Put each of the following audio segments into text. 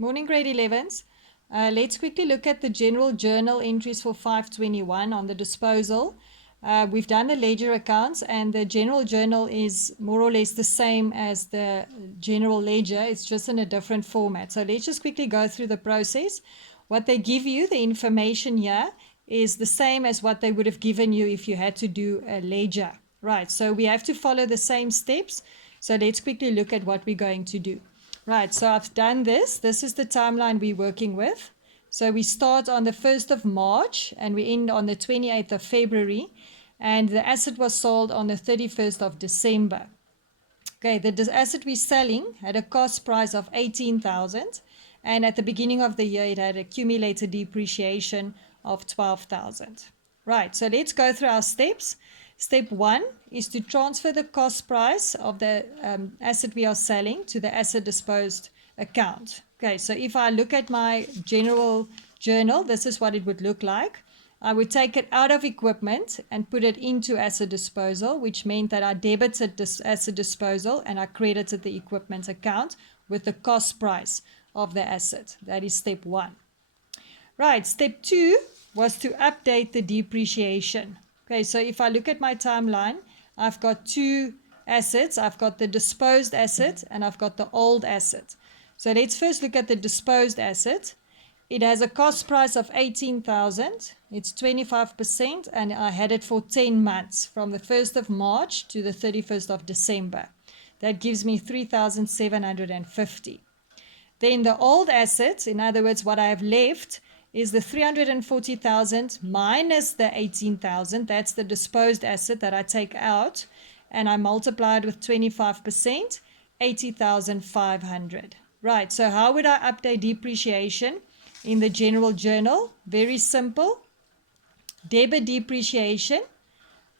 Morning, grade 11s. Let's quickly look at the general journal entries for 521 on the disposal. We've done the ledger accounts, and the general journal is more or less the same as the general ledger. It's just in a different format. So let's just quickly go through the process. What they give you, the information here, is the same as what they would have given you if you had to do a ledger. Right, so we have to follow the same steps. So let's quickly look at what we're going to do. Right, so I've done this. This is the timeline we're working with. So we start on the 1st of March and we end on the 28th of February. And the asset was sold on the 31st of December. Okay, the asset we're selling had a cost price of 18,000. And at the beginning of the year, it had accumulated depreciation of 12,000. Right, so let's go through our steps. Step 1 is to transfer the cost price of the asset we are selling to the asset disposed account. Okay, so if I look at my general journal, this is what it would look like. I would take it out of equipment and put it into asset disposal, which meant that I debited this asset disposal and I credited the equipment account with the cost price of the asset. That is step 1. Right, step 2 was to update the depreciation. Okay, so if I look at my timeline, I've got two assets. I've got the disposed asset and I've got the old asset. So let's first look at the disposed asset. It has a cost price of 18,000. It's 25% and I had it for 10 months from the 1st of March to the 31st of December. That gives me 3,750. Then the old asset, in other words, what I have left, is the 340,000 minus the 18,000. That's the disposed asset that I take out, and I multiply it with 25%, 80,500. Right, so how would I update depreciation in the general journal? Very simple. Debit depreciation,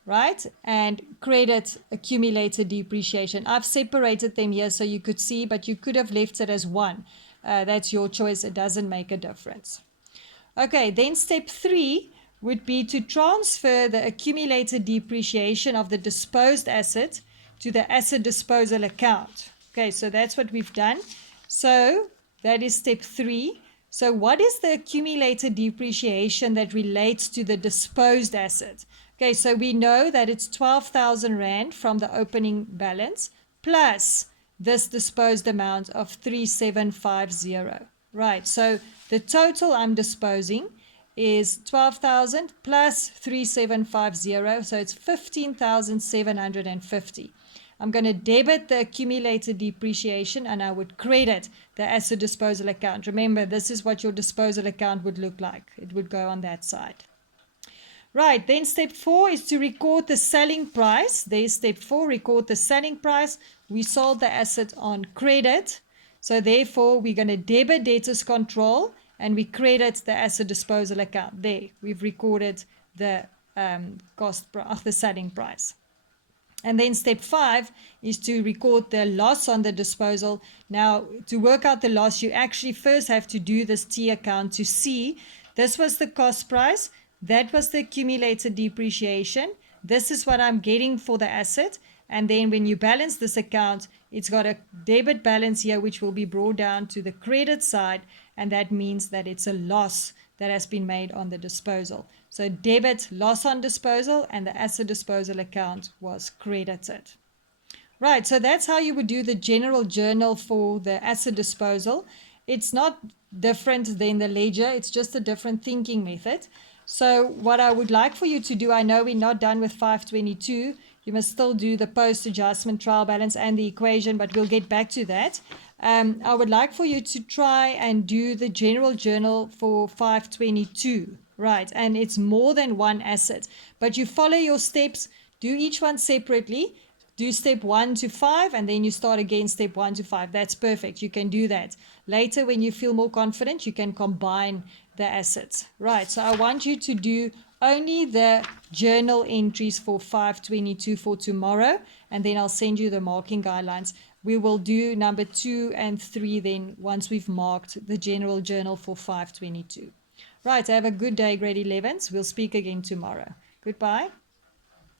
right, and credit accumulated depreciation. I've separated them here so you could see, but you could have left it as one. That's your choice. It doesn't make a difference. Okay, then step 3 would be to transfer the accumulated depreciation of the disposed asset to the asset disposal account. Okay, so that's what we've done. So that is step 3. So what is the accumulated depreciation that relates to the disposed asset? Okay, so we know that it's 12,000 Rand from the opening balance plus this disposed amount of 3,750. Right, so the total I'm disposing is 12,000 plus 3,750, so it's 15,750. I'm going to debit the accumulated depreciation and I would credit the asset disposal account. Remember, this is what your disposal account would look like. It would go on that side. Right, then step 4 is to record the selling price. There's step 4, record the selling price. We sold the asset on credit. So therefore, we're going to debit debtors control and we credit the asset disposal account. There, we've recorded the cost of the selling price. And then step 5 is to record the loss on the disposal. Now, to work out the loss, you actually first have to do this T account to see this was the cost price, that was the accumulated depreciation, this is what I'm getting for the asset. And then when you balance this account, it's got a debit balance here, which will be brought down to the credit side. And that means that it's a loss that has been made on the disposal. So debit loss on disposal and the asset disposal account was credited. Right, so that's how you would do the general journal for the asset disposal. It's not different than the ledger. It's just a different thinking method. So what I would like for you to do, I know we're not done with 522. You must still do the post-adjustment trial balance and the equation, but we'll get back to that. I would like for you to try and do the general journal for 522, right? And it's more than one asset, but you follow your steps, do each one separately, do step 1 to 5, and then you start again step 1 to 5. That's perfect. You can do that. Later, when you feel more confident, you can combine the assets, right? So I want you to do only the journal entries for 522 for tomorrow, and then I'll send you the marking guidelines. We will do number 2 and 3 then once we've marked the general journal for 522. Right, have a good day, grade 11s. We'll speak again tomorrow. Goodbye.